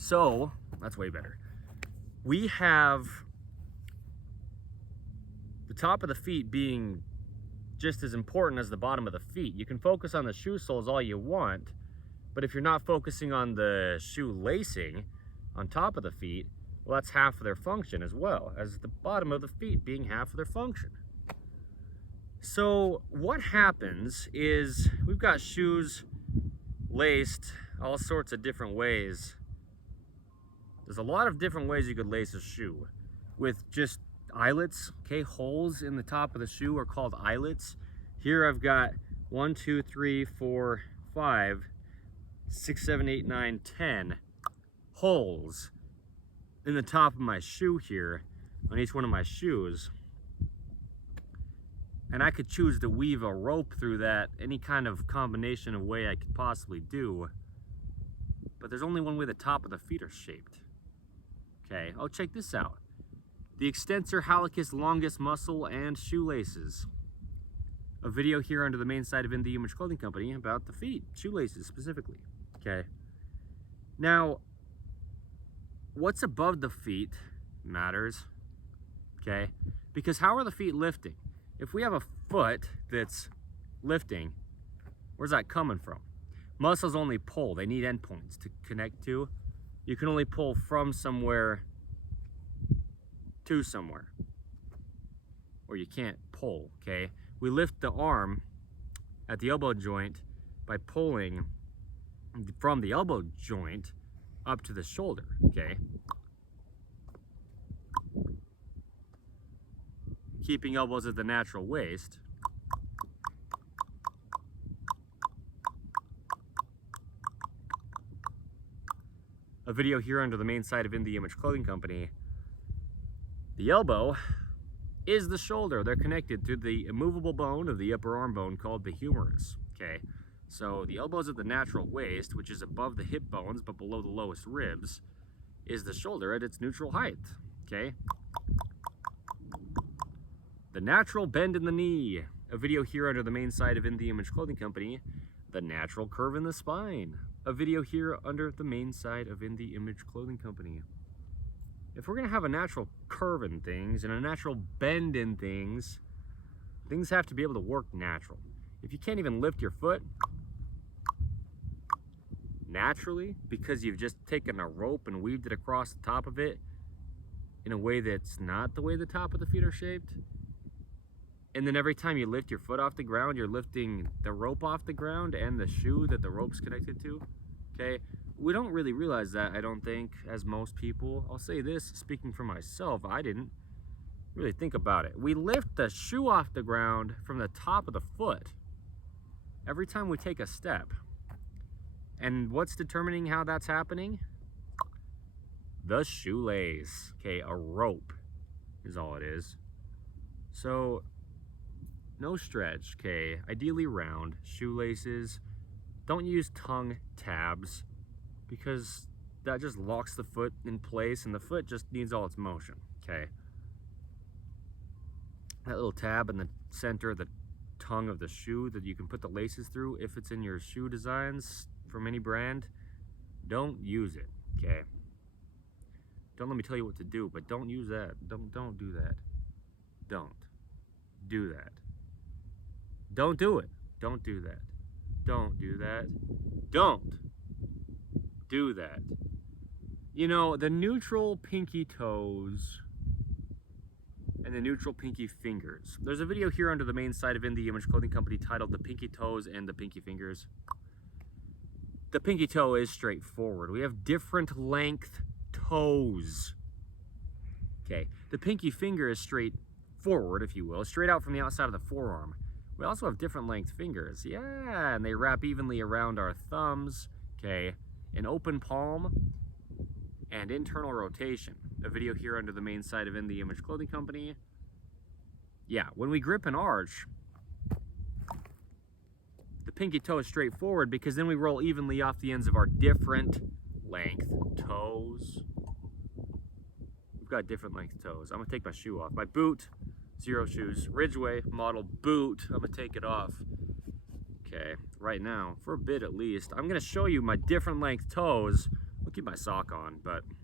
So that's way better. We have the top of the feet being just as important as the bottom of the feet. You can focus on the shoe soles all you want, but if you're not focusing on the shoe lacing on top of the feet, well, that's half of their function as well as the bottom of the feet being half of their function. So what happens is we've got shoes laced all sorts of different ways. There's a lot of different ways you could lace a shoe with just eyelets. Okay, holes in the top of the shoe are called eyelets. Here I've got 1, 2, 3, 4, 5, 6, 7, 8, 9, 10 holes in the top of my shoe here on each one of my shoes. And I could choose to weave a rope through that, any kind of combination of way I could possibly do. But there's only one way the top of the feet are shaped. Okay, oh, check this out. The extensor hallucis longus muscle and shoelaces. A video here under the main site of In The Image Clothing Company about the feet, shoelaces specifically. Okay. Now, what's above the feet matters. Okay, because how are the feet lifting? If we have a foot that's lifting, where's that coming from? Muscles only pull. They need endpoints to connect to. You can only pull from somewhere to somewhere, or you can't pull, okay? We lift the arm at the elbow joint by pulling from the elbow joint up to the shoulder, okay? Keeping elbows at the natural waist. A video here under the main site of In The Image Clothing Company. The elbow is the shoulder. They're connected to the immovable bone of the upper arm bone called the humerus, okay? So the elbow's at the natural waist, which is above the hip bones but below the lowest ribs, is the shoulder at its neutral height, okay? The natural bend in the knee. A video here under the main site of In The Image Clothing Company. The natural curve in the spine. A video here under the main site of In The Image Clothing Company. If we're gonna have a natural curve in things and a natural bend in things, things have to be able to work natural. If you can't even lift your foot naturally because you've just taken a rope and weaved it across the top of it in a way that's not the way the top of the feet are shaped, and then every time you lift your foot off the ground, you're lifting the rope off the ground and the shoe that the rope's connected to, okay? We don't really realize that, I don't think, as most people. I'll say this, speaking for myself, I didn't really think about it. We lift the shoe off the ground from the top of the foot every time we take a step. And what's determining how that's happening? The shoelace, okay? A rope is all it is. So, no stretch, okay? Ideally round, shoelaces. Don't use tongue tabs because that just locks the foot in place and the foot just needs all its motion, okay? That little tab in the center of the tongue of the shoe that you can put the laces through, if it's in your shoe designs from any brand, don't use it, okay? Don't let me tell you what to do, but don't use that. Don't do that. Don't do that. Don't do it. Don't do that. Don't do that. Don't do that. You know, the neutral pinky toes and the neutral pinky fingers. There's a video here under the main site of In The Image Clothing Company titled The Pinky Toes and the Pinky Fingers. The pinky toe is straightforward. We have different length toes. Okay, the pinky finger is straight forward, if you will, straight out from the outside of the forearm. We also have different length fingers. Yeah, and they wrap evenly around our thumbs. Okay, an open palm and internal rotation. A video here under the main site of In The Image Clothing Company. Yeah, when we grip an arch, the pinky toe is straight forward because then we roll evenly off the ends of our different length toes. We've got different length toes. I'm gonna take my shoe off. My boot, Zero Shoes, Ridgeway model boot. I'm gonna take it off. Okay, right now, for a bit at least, I'm gonna show you my different length toes. I'll keep my sock on, but